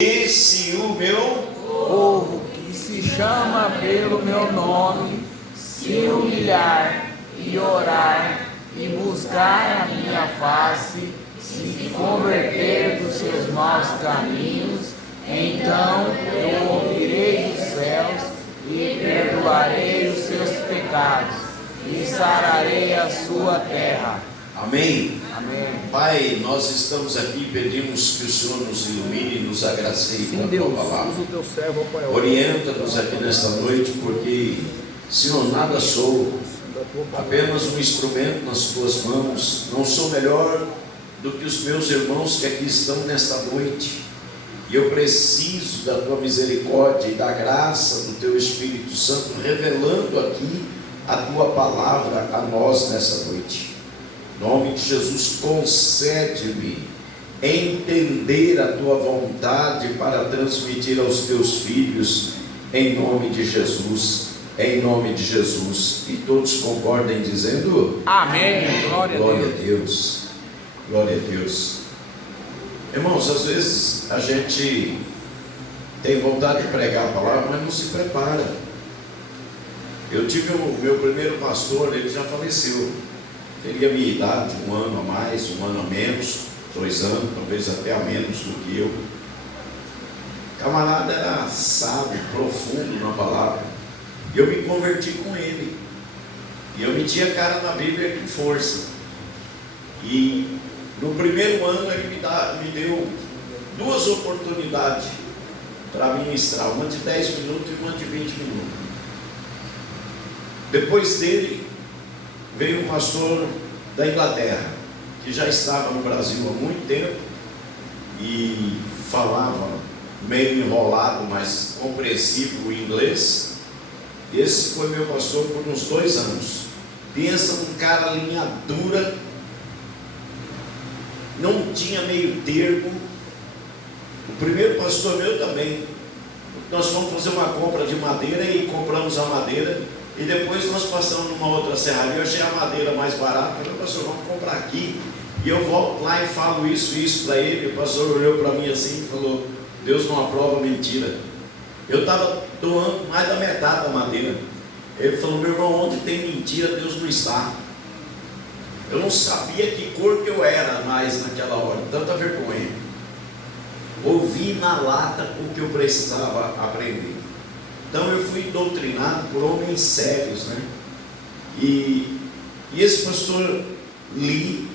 E se o meu povo que se chama pelo meu nome se humilhar e orar e buscar a minha face, se converter dos seus maus caminhos, então eu ouvirei dos céus e perdoarei os seus pecados e sararei a sua terra. Amém? Amém. Pai, nós estamos aqui, pedimos que o Senhor nos ilumine e nos agracie com a tua palavra. Usa o teu servo, Pai. Orienta-nos aqui nesta noite, porque, Senhor, nada sou, apenas um instrumento nas tuas mãos. Não sou melhor do que os meus irmãos que aqui estão nesta noite. E eu preciso da tua misericórdia e da graça do teu Espírito Santo, revelando aqui a tua palavra a nós nessa noite. Em nome de Jesus, concede-me entender a tua vontade para transmitir aos teus filhos, em nome de Jesus, em nome de Jesus. E todos concordem dizendo amém. Glória a Deus. Glória a Deus. Irmãos, às vezes a gente tem vontade de pregar a palavra, mas não se prepara. Eu tive o meu primeiro pastor, ele já faleceu. Teria a minha idade, 1 ano a mais, 1 ano a menos, 2 anos, talvez até a menos do que eu. O camarada era sábio, profundo na palavra. E eu me converti com ele. E eu metia a cara na Bíblia com força. E no primeiro ano ele me deu 2 oportunidades para ministrar, uma de 10 minutos e uma de 20 minutos. Depois dele veio um pastor da Inglaterra, que já estava no Brasil há muito tempo e falava meio enrolado, mas compreensivo o inglês. Esse foi meu pastor por uns 2 anos. Pensa num cara linha dura, não tinha meio termo. O primeiro pastor meu também. Nós fomos fazer uma compra de madeira e compramos a madeira. E depois nós passamos numa outra serraria, eu achei a madeira mais barata. Eu falei, pastor, vamos comprar aqui. E eu volto lá e falo isso para ele. O pastor olhou para mim assim e falou, Deus não aprova mentira. Eu estava doando mais da metade da madeira. Ele falou, meu irmão, onde tem mentira, Deus não está. Eu não sabia que cor que eu era mais naquela hora, tanta vergonha. Ouvi na lata o que eu precisava aprender. Então eu fui doutrinado por homens sérios, né? E esse pastor Lee,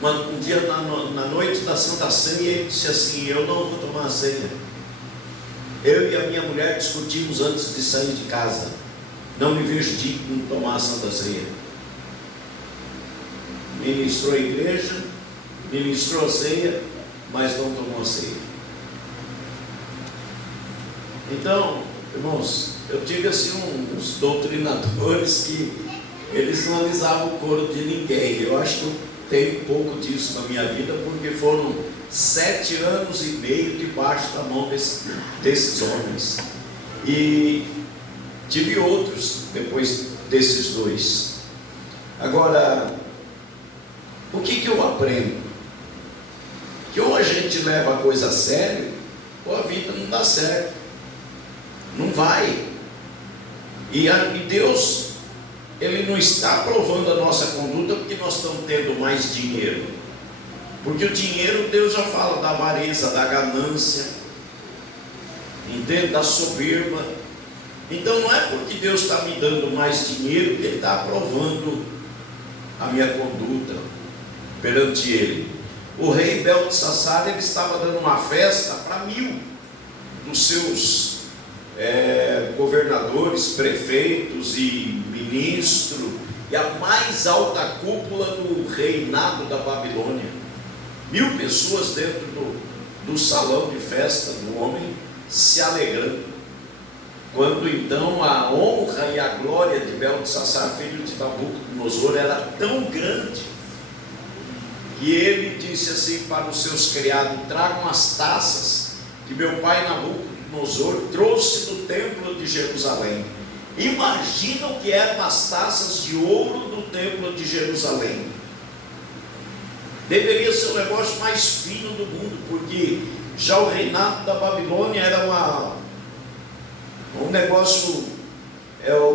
um dia na noite da Santa Ceia, ele disse assim, eu não vou tomar a ceia. Eu e a minha mulher discutimos antes de sair de casa. Não me vejo digno de tomar a Santa Ceia. Ministrou a igreja, ministrou a ceia, mas não tomou a ceia. Então, irmãos, eu tive assim uns doutrinadores que eles não alisavam o couro de ninguém. Eu acho que eu tenho um pouco disso na minha vida, porque foram 7 anos e meio debaixo da mão desses homens. E tive outros depois desses 2. Agora, o que eu aprendo? Que ou a gente leva a coisa a sério, ou a vida não dá certo. Não vai. E Deus, Ele não está aprovando a nossa conduta porque nós estamos tendo mais dinheiro. Porque o dinheiro, Deus já fala da avareza, da ganância, entende? Da soberba. Então não é porque Deus está me dando mais dinheiro que Ele está aprovando a minha conduta perante Ele. O rei Beltsassar, ele estava dando uma festa para 1000 dos seus governadores, prefeitos e ministros, e a mais alta cúpula do reinado da Babilônia. 1000 pessoas dentro do salão de festa do homem, se alegrando. Quando então a honra e a glória de Beltsassar, filho de Nabucodonosor, era tão grande, que ele disse assim para os seus criados, tragam as taças que meu pai Nabucodonosor trouxe do templo de Jerusalém. Imagina o que eram as taças de ouro do templo de Jerusalém. Deveria ser o negócio mais fino do mundo, porque Já o reinado da Babilônia era um negócio,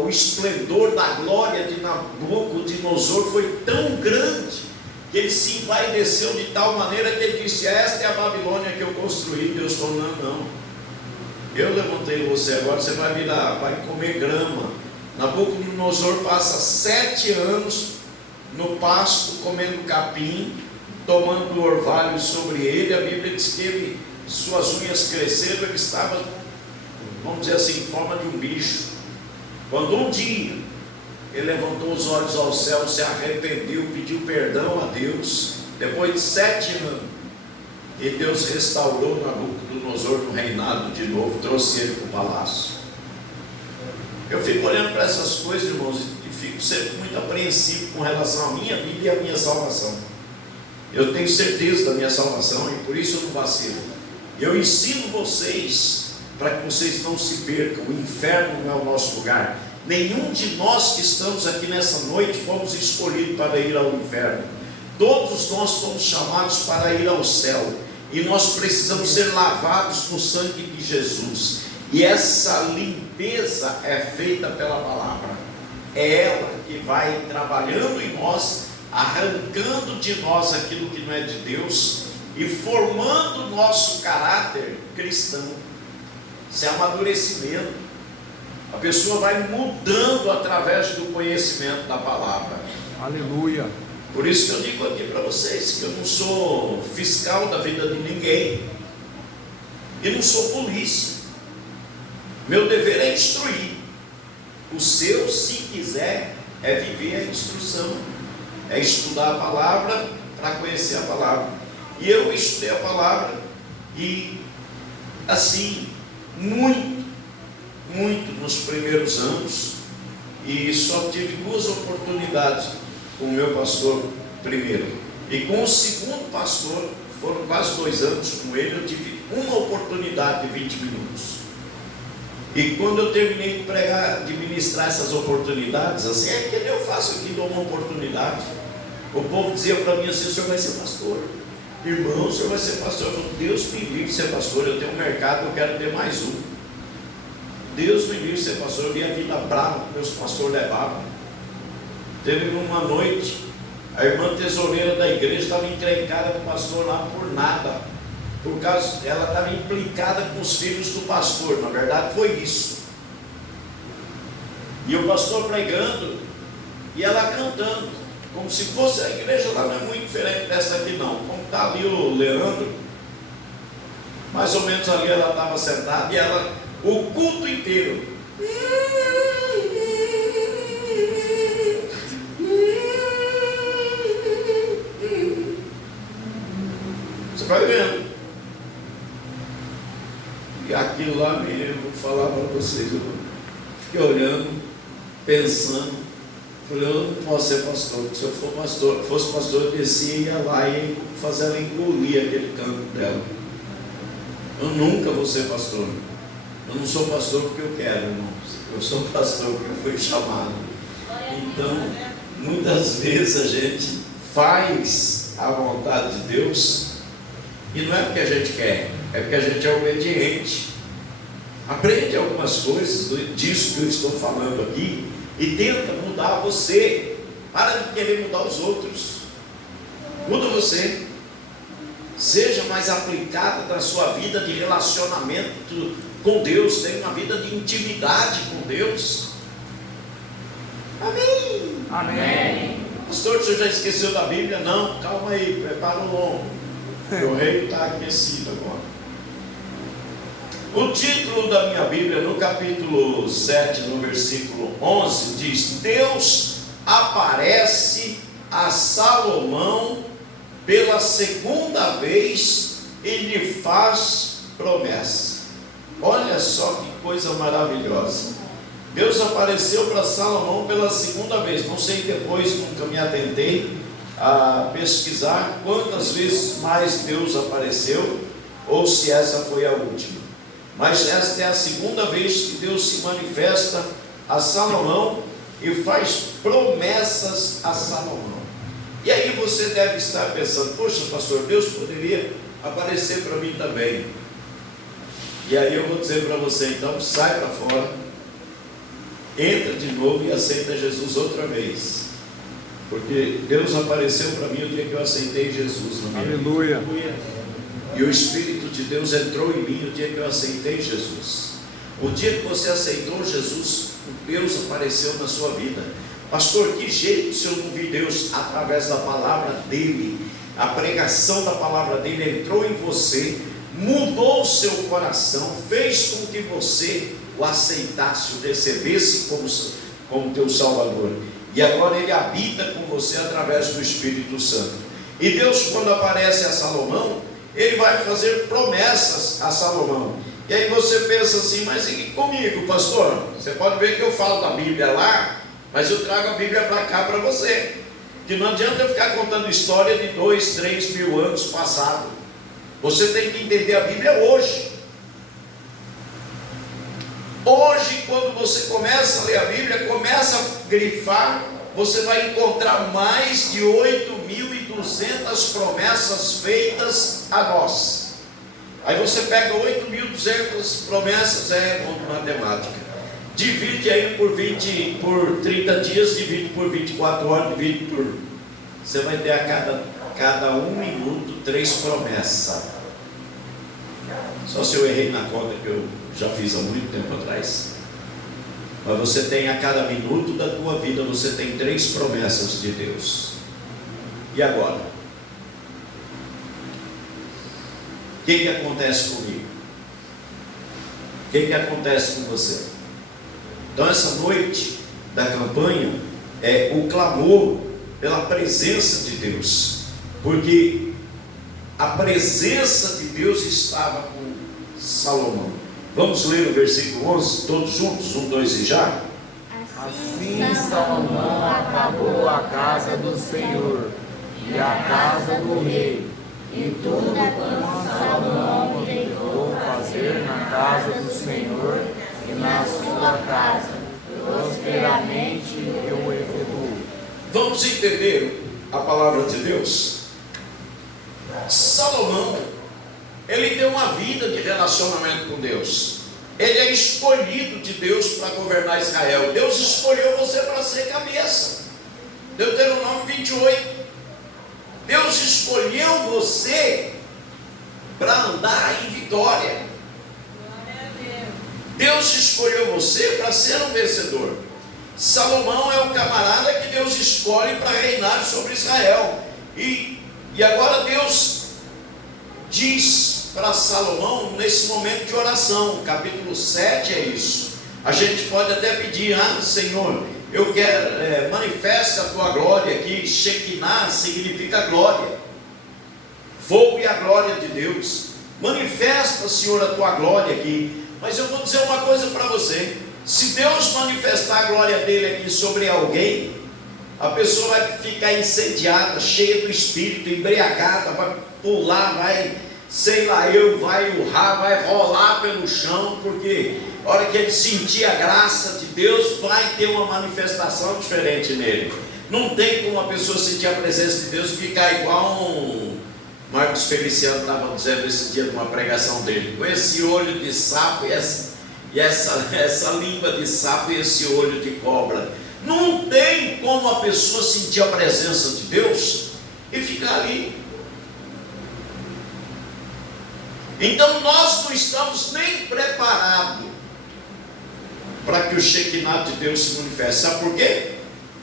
o esplendor da glória de Nabucodonosor foi tão grande, que ele se envaideceu de tal maneira que ele disse: esta é a Babilônia que eu construí. Deus falou: não, eu levantei você, agora você vai comer grama. Nabucodonosor passa 7 anos no pasto, comendo capim, tomando orvalho sobre ele. A Bíblia diz que suas unhas cresceram, ele estava, vamos dizer assim, em forma de um bicho. Quando um dia ele levantou os olhos ao céu, se arrependeu, pediu perdão a Deus, depois de 7 anos, e Deus restaurou Nabucodonosor no reinado de novo, trouxe ele para o palácio. Eu fico olhando para essas coisas, irmãos, e fico sempre muito apreensivo com relação à minha vida e à minha salvação. Eu tenho certeza da minha salvação e por isso eu não vacilo. Eu ensino vocês para que vocês não se percam. O inferno não é o nosso lugar. Nenhum de nós que estamos aqui nessa noite fomos escolhidos para ir ao inferno. Todos nós fomos chamados para ir ao céu, e nós precisamos ser lavados no sangue de Jesus. E essa limpeza é feita pela palavra. É ela que vai trabalhando em nós, arrancando de nós aquilo que não é de Deus e formando o nosso caráter cristão. Isso é amadurecimento. A pessoa vai mudando através do conhecimento da palavra. Aleluia. Por isso que eu digo aqui para vocês que eu não sou fiscal da vida de ninguém e não sou polícia. Meu dever é instruir. O seu, se quiser, é viver a instrução, é estudar a palavra para conhecer a palavra. E eu estudei a palavra e assim, muito nos primeiros anos, e só tive 2 oportunidades com o meu pastor primeiro, e com o segundo pastor, foram quase 2 anos com ele, eu tive uma oportunidade de 20 minutos. E quando eu terminei de pregar, de ministrar essas oportunidades, assim, é que eu faço aqui, dou uma oportunidade. O povo dizia para mim assim: o senhor vai ser pastor? Irmão, o senhor vai ser pastor? Eu falei: Deus me livre de ser pastor, eu tenho um mercado, eu quero ter mais um. Deus me livre de ser pastor. Eu vi a vida brava que meus pastores levavam. Teve uma noite, a irmã tesoureira da igreja estava encrencada com o pastor lá por nada, por causa, ela estava implicada com os filhos do pastor. Na verdade foi isso. E o pastor pregando e ela cantando, como se fosse a igreja lá. Não é muito diferente dessa aqui não. Como está ali o Leandro, mais ou menos ali ela estava sentada, e ela, o culto inteiro, você vai vendo. E aquilo lá mesmo, vou falar para vocês, eu fiquei olhando, pensando, falei: eu não posso ser pastor, porque se eu fosse pastor, eu descia e ia lá e fazer ela engolir aquele canto dela. Eu nunca vou ser pastor. Eu não sou pastor porque eu quero, irmãos. Eu sou pastor porque eu fui chamado. Então, muitas vezes a gente faz a vontade de Deus, e não é porque a gente quer, é porque a gente é obediente. Aprende algumas coisas disso que eu estou falando aqui e tenta mudar você. Para de querer mudar os outros. Muda você. Seja mais aplicado na sua vida de relacionamento com Deus. Tenha uma vida de intimidade com Deus. Amém. Amém. Pastor, você já esqueceu da Bíblia? Não, calma aí, prepara o lombo. O rei está aquecido agora. O título da minha Bíblia, no capítulo 7, no versículo 11, diz: Deus aparece a Salomão pela segunda vez e lhe faz promessa. Olha só que coisa maravilhosa. Deus apareceu para Salomão pela segunda vez. Não sei depois, nunca me atentei a pesquisar quantas vezes mais Deus apareceu, ou se essa foi a última. Mas esta é a segunda vez que Deus se manifesta a Salomão e faz promessas a Salomão. E aí você deve estar pensando: poxa, pastor, Deus poderia aparecer para mim também. E aí eu vou dizer para você, então sai para fora, entra de novo e aceita Jesus outra vez. Porque Deus apareceu para mim o dia que eu aceitei Jesus na minha vida. Aleluia. E o Espírito de Deus entrou em mim o dia que eu aceitei Jesus. O dia que você aceitou Jesus, Deus apareceu na sua vida. Pastor, que jeito se eu não vi Deus? Através da palavra dele. A pregação da palavra dele entrou em você, mudou o seu coração, fez com que você o aceitasse, o recebesse como teu Salvador. E agora ele habita com você através do Espírito Santo. E Deus, quando aparece a Salomão, ele vai fazer promessas a Salomão. E aí você pensa assim, mas e comigo, pastor? Você pode ver que eu falo da Bíblia lá, mas eu trago a Bíblia para cá para você. Que não adianta eu ficar contando história de 2, 3 mil anos passados. Você tem que entender a Bíblia hoje. Hoje, quando você começa a ler a Bíblia, começa a grifar, você vai encontrar mais de 8.200 promessas feitas a nós. Aí você pega 8.200 promessas, matemática. Divide aí por 30 dias, divide por 24 horas, divide por... Você vai ter a cada 1 minuto 3 promessas. Só se eu errei na conta, que eu já fiz há muito tempo atrás. Mas você tem a cada minuto da tua vida, você tem 3 promessas de Deus. E agora? O que acontece comigo? O que acontece com você? Então essa noite da campanha é o clamor pela presença de Deus, porque a presença de Deus estava com Salomão. Vamos ler o versículo 11, todos juntos, 1, 2 e já? Assim Salomão acabou a casa do Senhor e a casa do rei, e tudo quanto Salomão tentou fazer na casa do Senhor e na sua casa, prosperamente o efetuou. Vamos entender a palavra de Deus? Salomão, ele tem uma vida de relacionamento com Deus. Ele é escolhido de Deus para governar Israel. Deus escolheu você para ser cabeça. Deuteronômio 28. Deus escolheu você para andar em vitória. Deus escolheu você para ser um vencedor. Salomão é o camarada que Deus escolhe para reinar sobre Israel. E agora Deus diz para Salomão nesse momento de oração, capítulo 7 é isso. A gente pode até pedir, Senhor, eu quero, manifesta a tua glória aqui. Shekinah significa glória, fogo e a glória de Deus. Manifesta, Senhor, a tua glória aqui. Mas eu vou dizer uma coisa para você: se Deus manifestar a glória dele aqui sobre alguém, a pessoa vai ficar incendiada, cheia do Espírito, embriagada, vai pular, vai urrar, vai rolar pelo chão, porque a hora que ele sentir a graça de Deus, vai ter uma manifestação diferente nele. Não tem como a pessoa sentir a presença de Deus e ficar igual Marcos Feliciano estava dizendo esse dia numa pregação dele, com esse olho de sapo e essa língua de sapo e esse olho de cobra. Não tem como a pessoa sentir a presença de Deus e ficar ali. Então nós não estamos nem preparados para que o Shekinah de Deus se manifeste. Sabe por quê?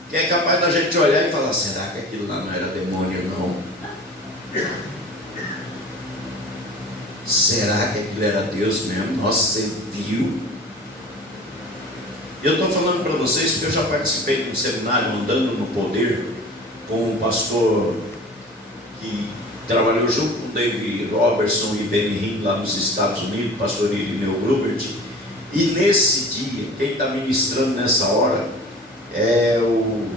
Que é capaz da gente olhar e falar: será que aquilo lá não era demônio, não? Será que aquilo era Deus mesmo? Nossa, você viu? Eu estou falando para vocês porque eu já participei de um seminário Andando no Poder com um pastor que trabalhou junto com David Robertson e Benny Hinn lá nos Estados Unidos, o pastor Irineu Grubert. E nesse dia, quem está ministrando nessa hora é o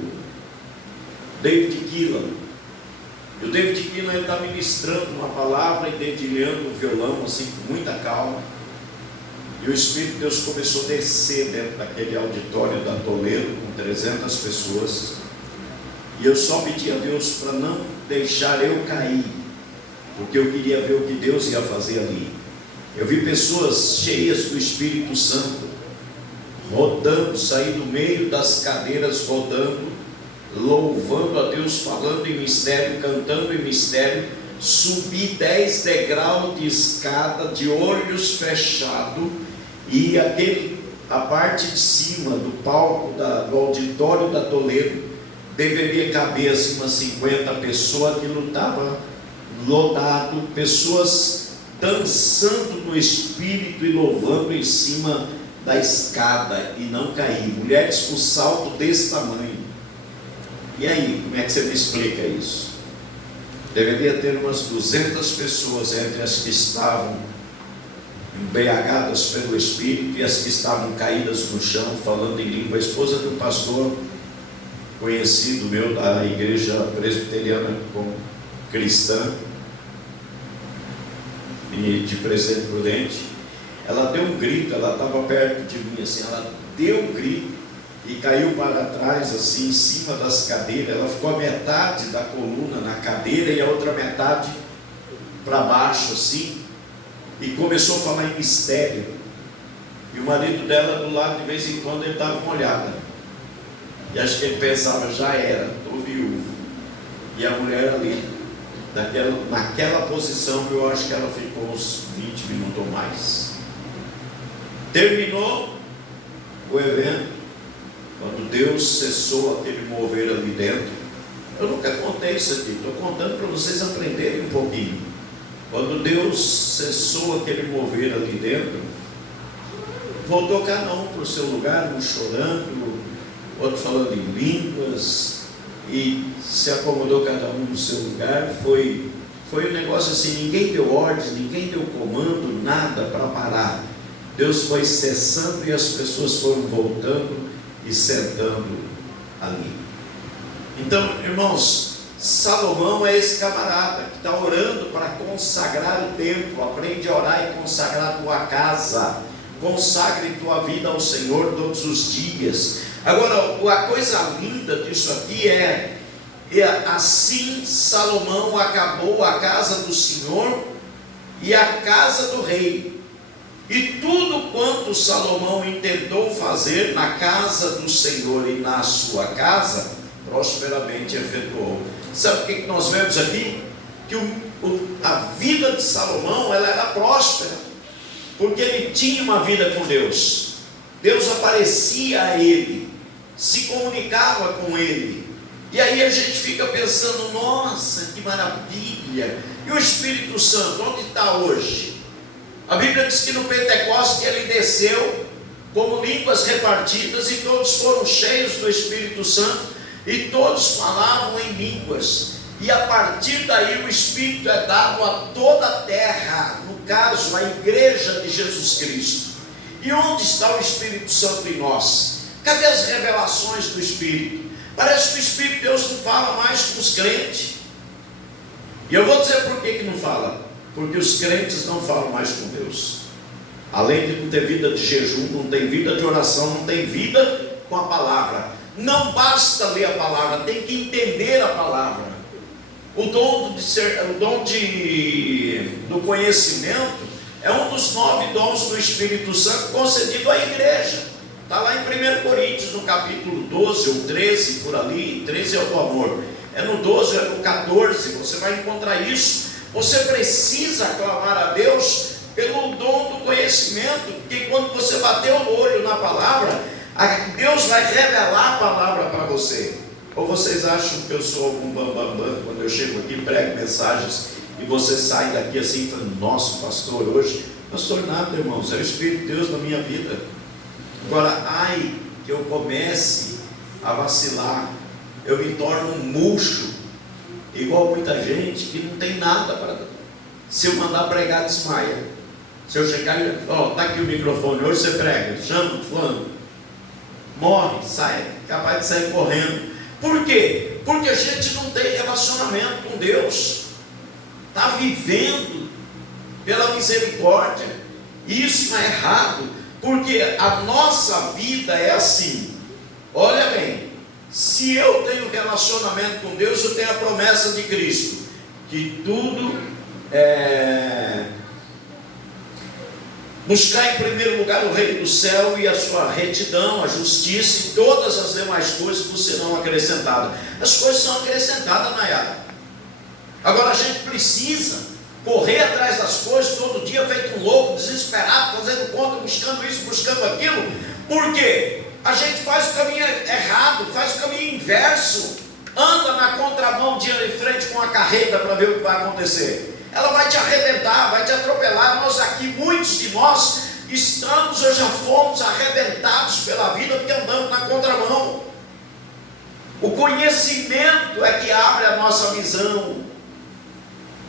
David Keelan. E o David Keelan está ministrando uma palavra e dedilhando o violão assim com muita calma. E o Espírito de Deus começou a descer dentro daquele auditório da Toledo com 300 pessoas. E eu só pedi a Deus para não deixar eu cair porque eu queria ver o que Deus ia fazer ali. Eu vi pessoas cheias do Espírito Santo, rodando, sair do meio das cadeiras, rodando, louvando a Deus, falando em mistério, cantando em mistério. Subi 10 degraus de escada, de olhos fechados, e a parte de cima do palco, do auditório da Toledo, deveria caber assim umas 50 pessoas, aquilo estava lotado, pessoas dançando no Espírito e louvando em cima da escada, e não cair, mulheres com salto desse tamanho. E aí, como é que você me explica isso? Deveria ter umas 200 pessoas entre as que estavam embriagadas pelo Espírito e as que estavam caídas no chão, falando em língua. A esposa de um pastor conhecido meu da igreja presbiteriana cristã e de Presidente Prudente, ela deu um grito, ela estava perto de mim assim, ela deu um grito e caiu para trás assim, em cima das cadeiras. Ela ficou a metade da coluna na cadeira e a outra metade para baixo assim, e começou a falar em mistério, e o marido dela do lado, de vez em quando ele dava uma olhada, e acho que ele pensava, já era, estou viúvo. E a mulher ali, naquela posição, eu acho que ela ficou uns 20 minutos ou mais. Terminou o evento, quando Deus cessou aquele mover ali dentro. Eu nunca contei isso aqui, estou contando para vocês aprenderem um pouquinho. Quando Deus cessou aquele mover ali dentro, voltou cada um para o seu lugar, um chorando, outro falando em línguas, e se acomodou cada um no seu lugar. Foi um negócio assim, ninguém deu ordem, ninguém deu comando, nada para parar. Deus foi cessando e as pessoas foram voltando e sentando ali. Então, irmãos, Salomão é esse camarada que está orando para consagrar o templo. Aprende a orar e consagrar a tua casa. Consagre tua vida ao Senhor todos os dias. Agora, a coisa linda disso aqui é assim Salomão acabou a casa do Senhor e a casa do rei. E tudo quanto Salomão intentou fazer na casa do Senhor e na sua casa, prosperamente efetuou. Sabe o que nós vemos aqui? Que a vida de Salomão, ela era próspera, porque ele tinha uma vida com Deus. Deus aparecia a ele, se comunicava com ele, e aí a gente fica pensando, nossa, que maravilha. E o Espírito Santo, onde está hoje? A Bíblia diz que no Pentecoste ele desceu como línguas repartidas, e todos foram cheios do Espírito Santo, e todos falavam em línguas. E a partir daí o Espírito é dado a toda a terra, no caso a igreja de Jesus Cristo. E onde está o Espírito Santo em nós? Cadê as revelações do Espírito? Parece que o Espírito de Deus não fala mais com os crentes. E eu vou dizer por que não fala. Porque os crentes não falam mais com Deus. Além de não ter vida de jejum, não tem vida de oração, não tem vida com a palavra. Não basta ler a palavra, tem que entender a palavra. O dom do conhecimento é um dos 9 dons do Espírito Santo concedido à igreja. Está lá em 1 Coríntios, no capítulo 12 ou 13, por ali. 13 é o do amor. É no 12, é no 14, você vai encontrar isso. Você precisa clamar a Deus pelo dom do conhecimento, porque quando você bater o olho na palavra, Deus vai revelar a palavra para você. Ou vocês acham que eu sou algum bambambam quando eu chego aqui, prego mensagens, e você sai daqui assim, falando, nossa, pastor, hoje, pastor, nada, irmãos, é o Espírito de Deus na minha vida. Agora, ai, que eu comece a vacilar, eu me torno um murcho, igual muita gente que não tem nada para dar. Se eu mandar pregar, desmaia. Se eu chegar e está aqui o microfone, hoje você prega, chama fulano, morre, sai, capaz de sair correndo. Por quê? Porque a gente não tem relacionamento com Deus, está vivendo pela misericórdia. Isso é errado, porque a nossa vida é assim. Olha bem, se eu tenho relacionamento com Deus, eu tenho a promessa de Cristo, que tudo Buscar em primeiro lugar o reino do céu e a sua retidão, a justiça, e todas as demais coisas vos serão acrescentadas. As coisas são acrescentadas, Nayara. Agora a gente precisa correr atrás das coisas todo dia, feito um louco, desesperado, fazendo conta, buscando isso, buscando aquilo. Por quê? A gente faz o caminho errado, faz o caminho inverso, anda na contramão dia de frente com a carreta para ver o que vai acontecer. Ela vai te arrebentar, vai te atropelar. Nós aqui, muitos de nós, estamos ou já fomos arrebentados pela vida porque andamos na contramão. O conhecimento é que abre a nossa visão.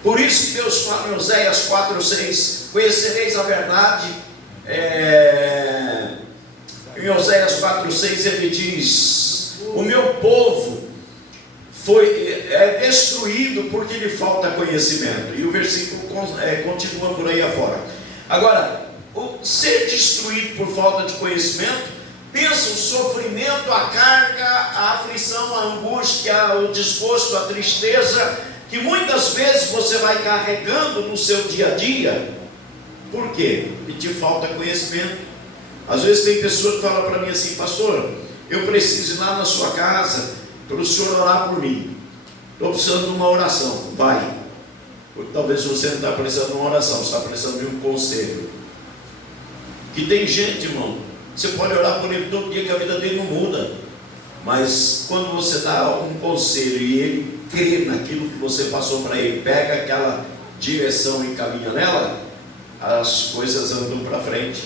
Por isso que Deus fala em Oséias 4:6, conhecereis a verdade. Em Oséias 4:6 ele diz: o meu povo é destruído porque lhe falta conhecimento. E o versículo continua por aí afora. Agora, ser destruído por falta de conhecimento, pensa o sofrimento, a carga, a aflição, a angústia, o desgosto, a tristeza, que muitas vezes você vai carregando no seu dia a dia. Por quê? Porque te falta conhecimento. Às vezes tem pessoas que falam para mim assim: pastor, eu preciso ir lá na sua casa para o senhor orar por mim. Estou precisando de uma oração. Vai. Porque talvez você não está precisando de uma oração, você está precisando de um conselho. Que tem gente, irmão, você pode orar por ele todo dia que a vida dele não muda, mas quando você dá um conselho e ele crê naquilo que você passou para ele, pega aquela direção e caminha nela, as coisas andam para frente.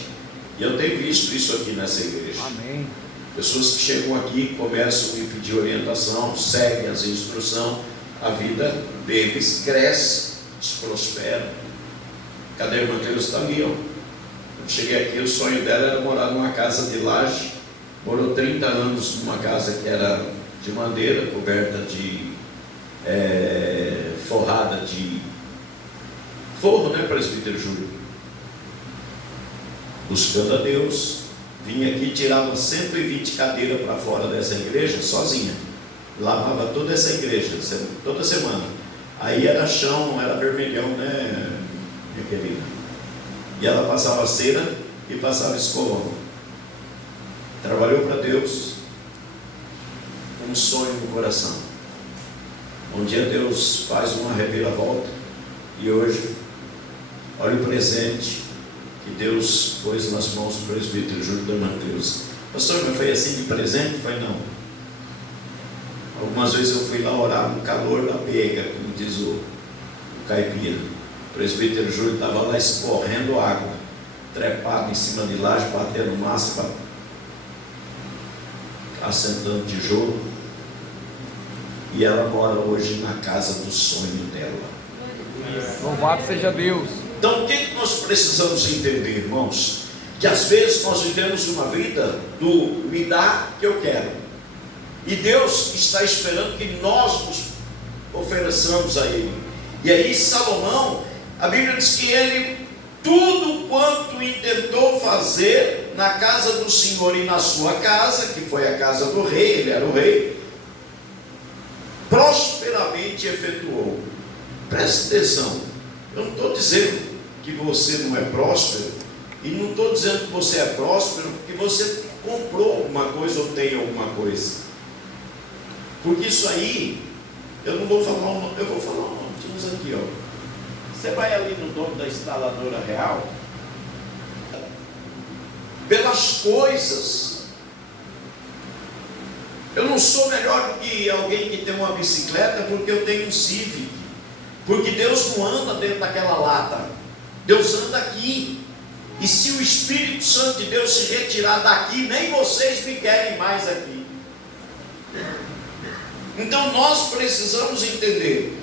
E eu tenho visto isso aqui nessa igreja. Amém. Pessoas que chegam aqui, começam a me pedir orientação, seguem as instruções, a vida deles cresce, se prospera. Cadê a irmã Cleusa? Está ali, ó. Quando cheguei aqui, o sonho dela era morar numa casa de laje. Morou 30 anos numa casa que era de madeira, coberta de forrada de forro, né, presbítero Júlio? Buscando a Deus. Vinha aqui, tirava 120 cadeiras para fora dessa igreja, sozinha. Lavava toda essa igreja, toda semana. Aí era chão, era vermelhão, né, minha querida? E ela passava cera e passava escovão. Trabalhou para Deus, com um sonho no coração. Um dia Deus faz uma reviravolta, e hoje, olha o presente que Deus pôs nas mãos do presbítero Júlio da Mateus. Pastor, mas foi assim de presente? Foi não. Algumas vezes eu fui lá orar no calor da pega, como diz o caipira. O presbítero Júlio estava lá escorrendo água, trepado em cima de laje, batendo massa, assentando tijolo. E ela mora hoje na casa do sonho dela. Louvado seja Deus. Então, o que nós precisamos entender, irmãos? Que às vezes nós vivemos uma vida do me dá que eu quero, e Deus está esperando que nós nos ofereçamos a Ele. E aí Salomão, a Bíblia diz que ele, tudo quanto intentou fazer na casa do Senhor e na sua casa, que foi a casa do rei, ele era o rei, prosperamente efetuou. Preste atenção, eu não estou dizendo que você não é próspero, e não estou dizendo que você é próspero porque você comprou alguma coisa ou tem alguma coisa, porque isso aí, eu não vou falar um nome, eu vou falar um nome, temos aqui, ó. Você vai ali no dono da instaladora real, pelas coisas. Eu não sou melhor do que alguém que tem uma bicicleta porque eu tenho um Civic, porque Deus não anda dentro daquela lata, Deus anda aqui. E se o Espírito Santo de Deus se retirar daqui, nem vocês me querem mais aqui. Então nós precisamos entender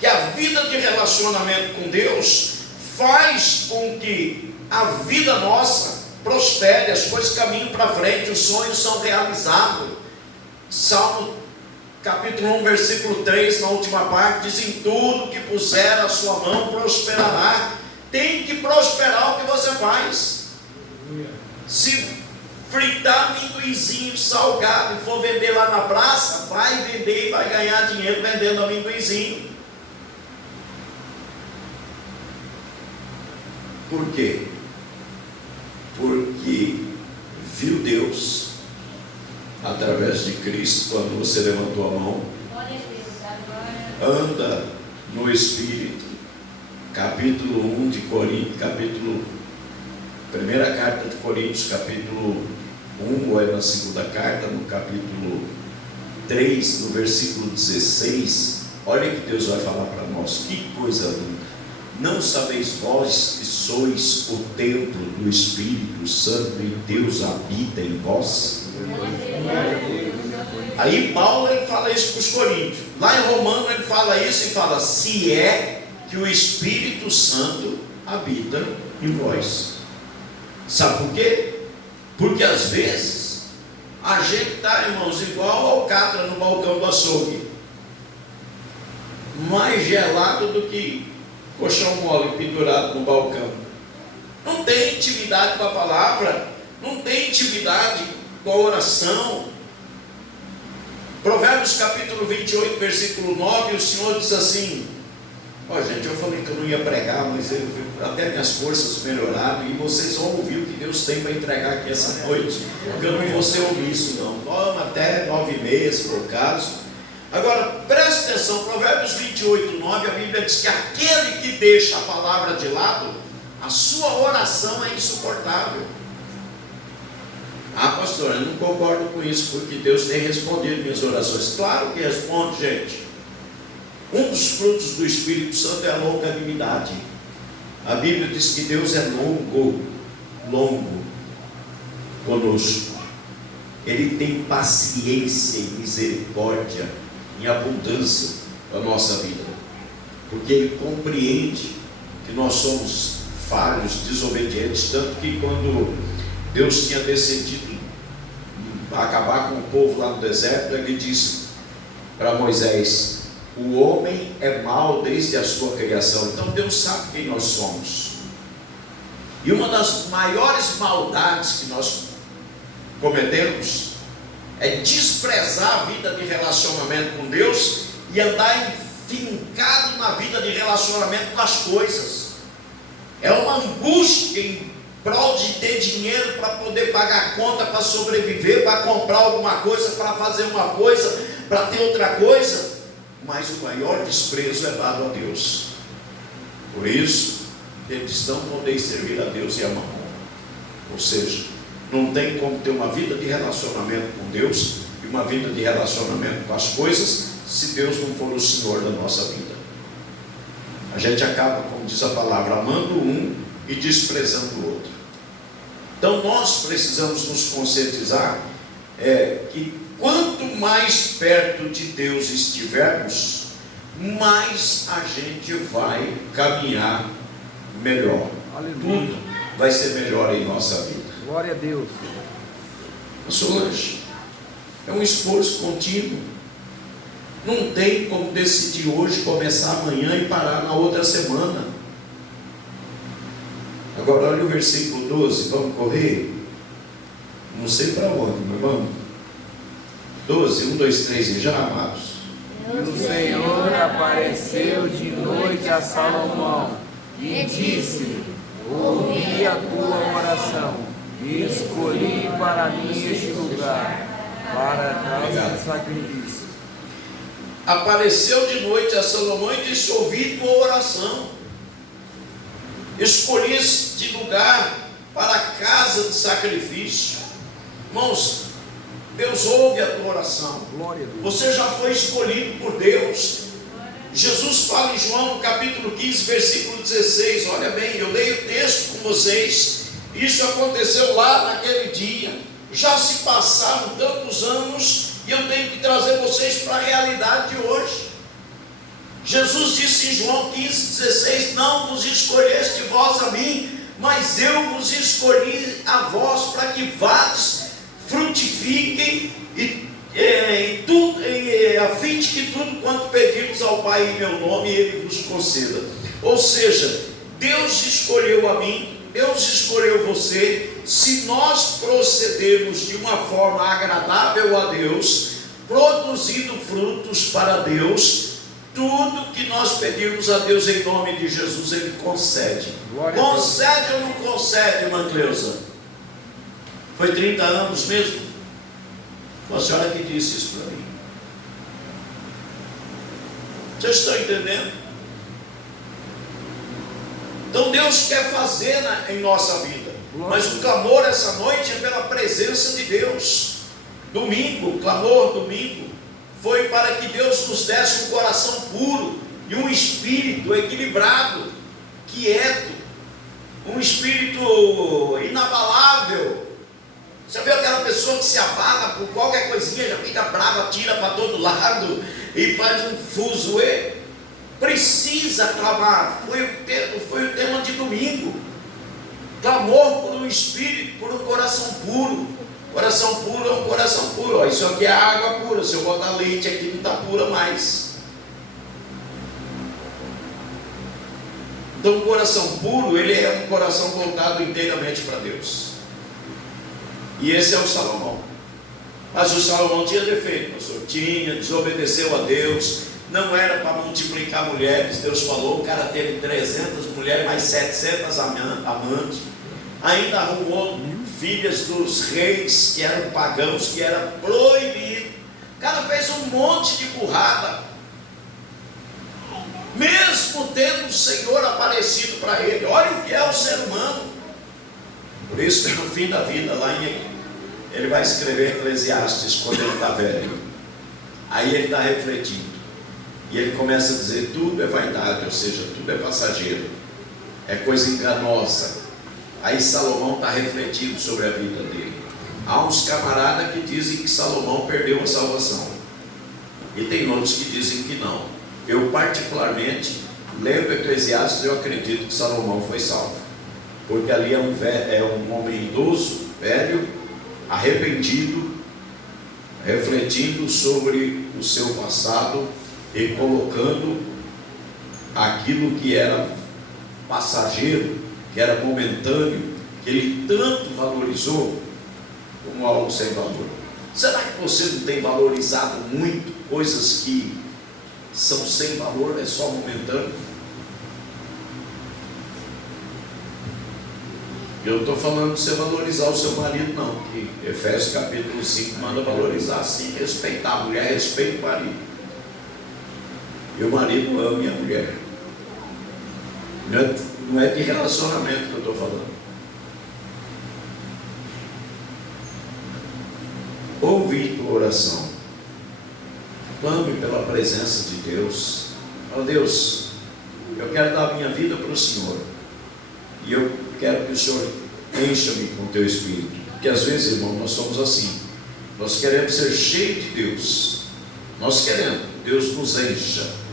que a vida de relacionamento com Deus faz com que a vida nossa prospere, as coisas caminham para frente, os sonhos são realizados. Salmo capítulo 1, versículo 3, na última parte, diz: em tudo que puser a sua mão prosperará. Tem que prosperar o que você faz. Se fritar amendoinzinho salgado e for vender lá na praça, vai vender e vai ganhar dinheiro vendendo amendoinzinho. Por quê? Porque viu Deus através de Cristo. Quando você levantou a mão, anda no Espírito. Capítulo 1 de Coríntios, primeira carta de Coríntios, capítulo 1, ou é na segunda carta, no capítulo 3, no versículo 16, olha que Deus vai falar para nós, que coisa linda. Não sabeis vós que sois o templo do Espírito Santo e Deus habita em vós? Aí Paulo ele fala isso para os coríntios. Lá em Romano ele fala isso e fala, se é que o Espírito Santo habita em vós. Sabe por quê? Porque às vezes a gente está, irmãos, igual alcatra no balcão do açougue, mais gelado do que colchão mole pendurado no balcão. Não tem intimidade com a palavra, não tem intimidade com a oração. Provérbios capítulo 28, versículo 9, o Senhor diz assim, gente, eu falei que eu não ia pregar, mas até minhas forças melhoraram, e vocês vão ouvir o que Deus tem para entregar aqui essa noite, porque eu não vou ser omisso não. Vamos até 9h30 se for o caso. Agora, preste atenção, Provérbios 28, 9, a Bíblia diz que aquele que deixa a palavra de lado, a sua oração é insuportável. Pastor, eu não concordo com isso, porque Deus tem respondido minhas orações. Claro que responde, gente. Um dos frutos do Espírito Santo é a longanimidade. A Bíblia diz que Deus é longo conosco. Ele tem paciência e misericórdia em abundância da nossa vida, porque Ele compreende que nós somos falhos, desobedientes, tanto que quando Deus tinha decidido acabar com o povo lá no deserto, Ele disse para Moisés, o homem é mau desde a sua criação. Então Deus sabe quem nós somos, e uma das maiores maldades que nós cometemos é desprezar a vida de relacionamento com Deus e andar enfincado na vida de relacionamento com as coisas. É uma angústia em prol de ter dinheiro para poder pagar a conta, para sobreviver, para comprar alguma coisa, para fazer uma coisa, para ter outra coisa, mas o maior desprezo é dado a Deus. Por isso, eles não podem servir a Deus e a mamão. Ou seja, não tem como ter uma vida de relacionamento com Deus e uma vida de relacionamento com as coisas, se Deus não for o Senhor da nossa vida. A gente acaba, como diz a palavra, amando um e desprezando o outro. Então nós precisamos nos conscientizar que quanto mais perto de Deus estivermos, mais a gente vai caminhar melhor. Aleluia. Tudo vai ser melhor em nossa vida. Glória a Deus. Solange, é um esforço contínuo. Não tem como decidir hoje, começar amanhã e parar na outra semana. Agora olha o versículo 12, vamos correr? Não sei para onde, meu irmão. 12, 1, 2, 3 e já, amados. E o Senhor apareceu de noite a Salomão e disse, ouvi a tua oração e escolhi para mim este lugar, para dar o sacrifício. Apareceu de noite a Salomão e disse, ouvi tua oração, escolhi este lugar para a casa de sacrifício. Irmãos, Deus ouve a tua oração. Glória a Deus. Você já foi escolhido por Deus. Jesus fala em João capítulo 15, versículo 16, olha bem, eu leio o texto com vocês. Isso aconteceu lá naquele dia, já se passaram tantos anos, e eu tenho que trazer vocês para a realidade de hoje. Jesus disse em João 15, 16, não vos escolheste vós a mim, mas eu vos escolhi a vós, para que vades, frutifiquem, a fim de que tudo quanto pedirmos ao Pai em meu nome, Ele vos conceda. Ou seja, Deus escolheu a mim, Deus escolheu você. Se nós procedermos de uma forma agradável a Deus, produzindo frutos para Deus, tudo que nós pedimos a Deus em nome de Jesus, Ele concede. Concede ou não concede, irmã Cleusa? Foi 30 anos mesmo? Foi a senhora que disse isso para mim. Vocês estão entendendo? Então Deus quer fazer em nossa vida. Mas o clamor essa noite é pela presença de Deus. Domingo, clamor domingo, foi para que Deus nos desse um coração puro e um espírito equilibrado, quieto, um espírito inabalável. Você viu aquela pessoa que se abala por qualquer coisinha, já fica brava, tira para todo lado e faz um fuzuê? Precisa clamar. Foi o tema de domingo. Clamor por um espírito, por um coração puro. Coração puro é um coração puro. Ó, isso aqui é água pura. Se eu botar leite aqui, não está pura mais. Então, o coração puro, ele é um coração voltado inteiramente para Deus. E esse é o Salomão. Mas o Salomão tinha defeito, pastor. Tinha, desobedeceu a Deus. Não era para multiplicar mulheres. Deus falou, o cara teve 300 mulheres, mais 700 amantes. Ainda arrumou filhas dos reis que eram pagãos, que era proibido. O cara fez um monte de burrada, mesmo tendo o Senhor aparecido para ele. Olha o que é o ser humano. Por isso que no fim da vida, ele vai escrever Eclesiastes quando ele está velho. Aí ele está refletindo, e ele começa a dizer, tudo é vaidade, ou seja, tudo é passageiro, é coisa enganosa. Aí Salomão está refletindo sobre a vida dele. Há uns camaradas que dizem que Salomão perdeu a salvação, e tem outros que dizem que não. Eu particularmente, lendo Eclesiastes, eu acredito que Salomão foi salvo, porque ali é um homem idoso, velho, arrependido, refletindo sobre o seu passado e colocando aquilo que era passageiro, que era momentâneo, que ele tanto valorizou, como algo sem valor. Será que você não tem valorizado muito coisas que são sem valor, é só momentâneo? Eu estou falando de você valorizar o seu marido, não, que Efésios capítulo 5 manda valorizar sim, respeitar. A mulher respeita o marido, e o marido ama a mulher. Não é de relacionamento que eu estou falando. Ouve tua oração, clame pela presença de Deus. Fala, Deus, eu quero dar a minha vida para o Senhor, e eu quero que o Senhor encha-me com o teu Espírito. Porque às vezes, irmão, nós somos assim. Nós queremos ser cheios de Deus. Nós queremos, Deus nos encha.